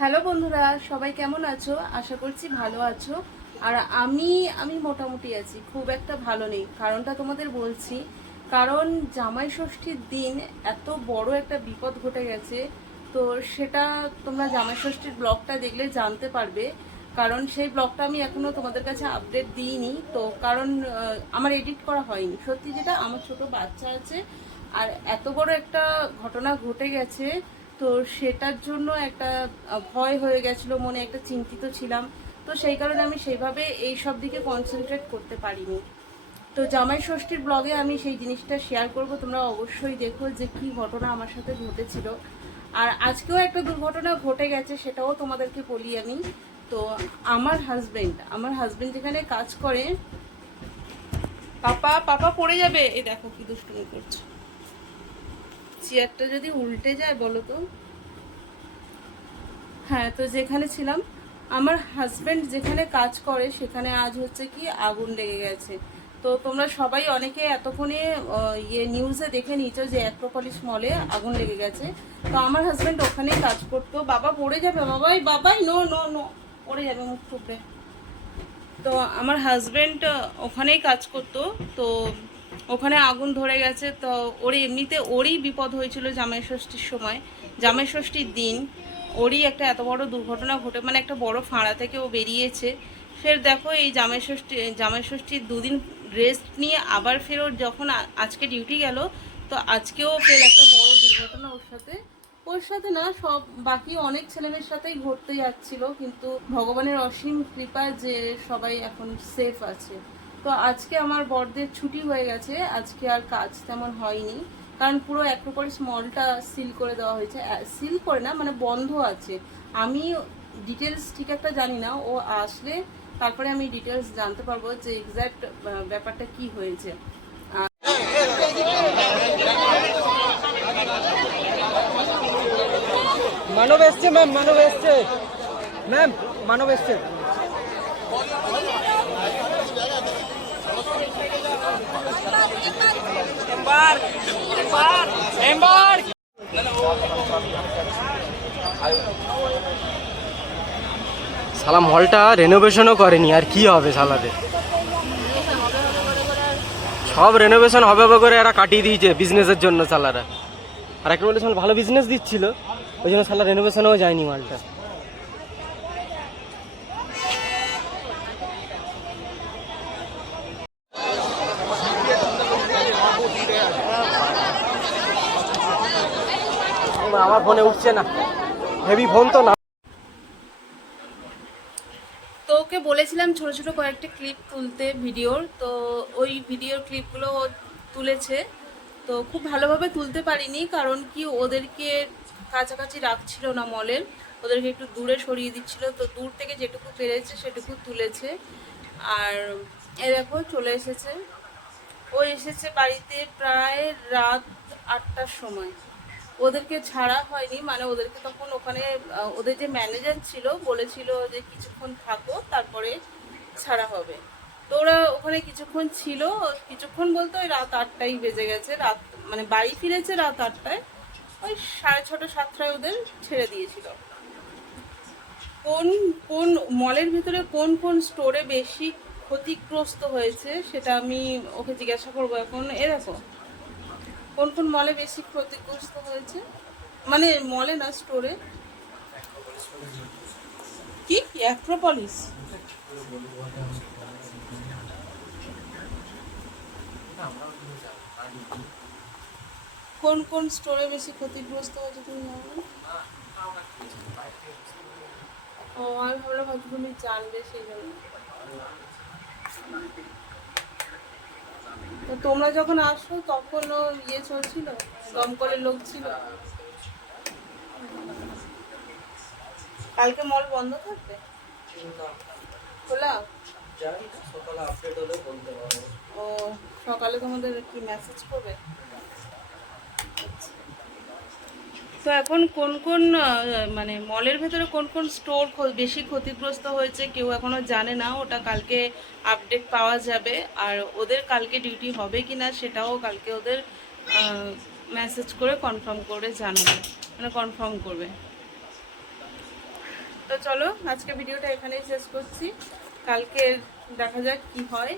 Hello বন্ধুরা, সবাই কেমন আছো? আশা করছি ভালো আছো। আর আমি আমি মোটামুটি আছি, খুব একটা ভালো নেই। কারণটা তোমাদের বলছি। কারণ জামাই ষষ্ঠীর দিন এত বড় একটা বিপদ ঘটে গেছে। তো সেটা তোমরা জামাই ষষ্ঠীর ব্লগটা দেখলে জানতে পারবে। কারণ সেই ব্লগটা আমি এখনো তোমাদের কাছে আপডেট দিইনি। তো কারণ আমার এডিট করা হয়নি। সত্যি যেটা, আমার ছোট বাচ্চা আছে আর এত বড় একটা ঘটনা ঘটে গেছে। তো সেটার জন্য একটা ভয় হয়ে গেছিলো মনে, একটা চিন্তিত ছিলাম। তো সেই কারণে আমি সেইভাবে এই সব দিকে কনসেন্ট্রেট করতে পারিনি। তো জামাই ষষ্ঠীর ব্লগে আমি সেই জিনিসটা শেয়ার করব, তোমরা অবশ্যই দেখো যে কি ঘটনা আমার সাথে ঘটেছিল। আর আজকেও একটা দুর্ঘটনা ঘটে গেছে, সেটাও তোমাদেরকে বলি আমি। তো আমার হাজবেন্ড যেখানে কাজ করে, পাপা পাপা পড়ে যাবে, এই দেখো কি দুষ্টুমি করছে। চেয়ারটা যদি উল্টে যায় বলো তো। হ্যাঁ, তো যেখানে ছিলাম, আমার হাজব্যান্ড যেখানে কাজ করে সেখানে আজ হচ্ছে কি আগুন লেগে গেছে। তো তোমরা সবাই অনেকে এতক্ষণে নিউজে দেখে নিয়েছো যে অ্যাক্রোপলিস মলে আগুন লেগে গেছে। তো আমার হাজব্যান্ড ওখানেই কাজ করতো। বাবা পড়ে যাবে, বাবাই বাবাই, নো নো নো, পড়ে যাবে মুখ টুকরে। তো আমার হাজব্যান্ড ওখানেই কাজ করতো। তো ওখানে আগুন ধরে গেছে। তো ওরই বিপদ হয়েছিল জামাই ষষ্ঠীর সময়, জামাই ষষ্ঠীর দিন। ওরই একটা এত বড় দুর্ঘটনা ঘটে, মানে একটা বড় ফাঁড়া থেকে ও বেরিয়েছে। ফের দেখো এই জামাই ষষ্ঠীর দুদিন রেস্ট নিয়ে আবার ফের ওর যখন আজকে ডিউটি গেল, তো আজকেও ফের একটা বড় দুর্ঘটনা ওর সাথে না, সব বাকি অনেক ছেলেমেয়ের সাথেই ঘটতে যাচ্ছিল। কিন্তু ভগবানের অসীম কৃপা যে সবাই এখন সেফ আছে। তো আজকে আমার বরদের ছুটি হয়ে গেছে, আজকে আর কাজ তেমন হয়নি। কারণ পুরো অ্যাক্রোপলিস মলটা সিল করে দেওয়া হয়েছে। সিল করে না, মানে বন্ধ আছে। আমি ডিটেলস ঠিক একটা জানি না, ও আসলে তারপরে আমি ডিটেলস জানতে পারবো যে এক্স্যাক্ট ব্যাপারটা কি হয়েছে। মানব এসছে ম্যাম, মানব এসছে ম্যাম, মানব এসছে। সালা মলটা রেনোভেশনও করেনি, আর কি হবে সালাদের। সব রেনোভেশন হবে করে এরা কাটিয়ে দিয়েছে বিজনেসের জন্য সালারা। আর একটা বলে ভালো বিজনেস দিচ্ছিল, ওই জন্য সালা রেনোভেশনেও যায়নি মালটা। আমার ফোনে উঠছে না, হেভি ফোন তো না। তো ওকে বলেছিলাম ছোট ছোট কয়েকটা ক্লিপ তুলতে ভিডিওর। তো ওই ভিডিওর ক্লিপগুলো তুলেছে। তো খুব ভালোভাবে তুলতে পারিনি, কারণ কি ওদেরকে কাছাকাছি রাখছিল না মলের, ওদেরকে একটু দূরে সরিয়ে দিচ্ছিল। তো দূর থেকে যেটুকু পেরেছে সেটুকু তুলেছে। আর এ দেখো চলে এসেছে। ও এসেছে বাড়িতে প্রায় রাত 8টার সময়। ওদেরকে ছাড়া হয়নি, মানে ওদেরকে তখন ওখানে ওদের যে ম্যানেজার ছিল বলেছিল যে কিছুক্ষণ থাকো, তারপরে ছাড়া হবে। তো ওরা ওখানে কিছুক্ষণ ছিল, কিছুক্ষণ বলতে ওই রাত 8টাই বেজে গেছে। রাত মানে বাড়ি ফিরেছে রাত 8টায়, ওই 6:30 7টায় ওদের ছেড়ে দিয়েছিল। কোন কোন মলের ভিতরে কোন কোন স্টোরে বেশি ক্ষতিগ্রস্ত হয়েছে সেটা আমি ওকে জিজ্ঞাসা করবো এখন। দেখো কোন কোন মলে বেশি ক্ষতিগ্রস্ত হয়েছে, মানে মলে না, স্টোরে। কি অ্যাক্রোপলিস? কোন কোন স্টোরে বেশি ক্ষতিগ্রস্ত হয়েছে তুমি জানো? ও, আমি ভাবলাম হয়তো তুমি জানবে সেই জন্য। তো তোমরা যখন আসো তখনও চলছিল, দমকলের লোক ছিল। কালকে মল বন্ধ থাকবে, খোলা? ও, সকালে তোমাদের কি মেসেজ করবে? তো এখন কোন কোন মানে মলের ভেতরে কোন কোন স্টোর বেশি ক্ষতিগ্রস্ত হয়েছে কেউ এখনো জানে না। ওটা কালকে আপডেট পাওয়া যাবে। আর ওদের কালকে ডিউটি হবে কি না সেটাও কালকে ওদের মেসেজ করে কনফার্ম করে জানাবে, মানে কনফার্ম করবে। চলো আজকে ভিডিওটা এখানেই শেষ করছি, কালকে দেখা যাক কি হয়।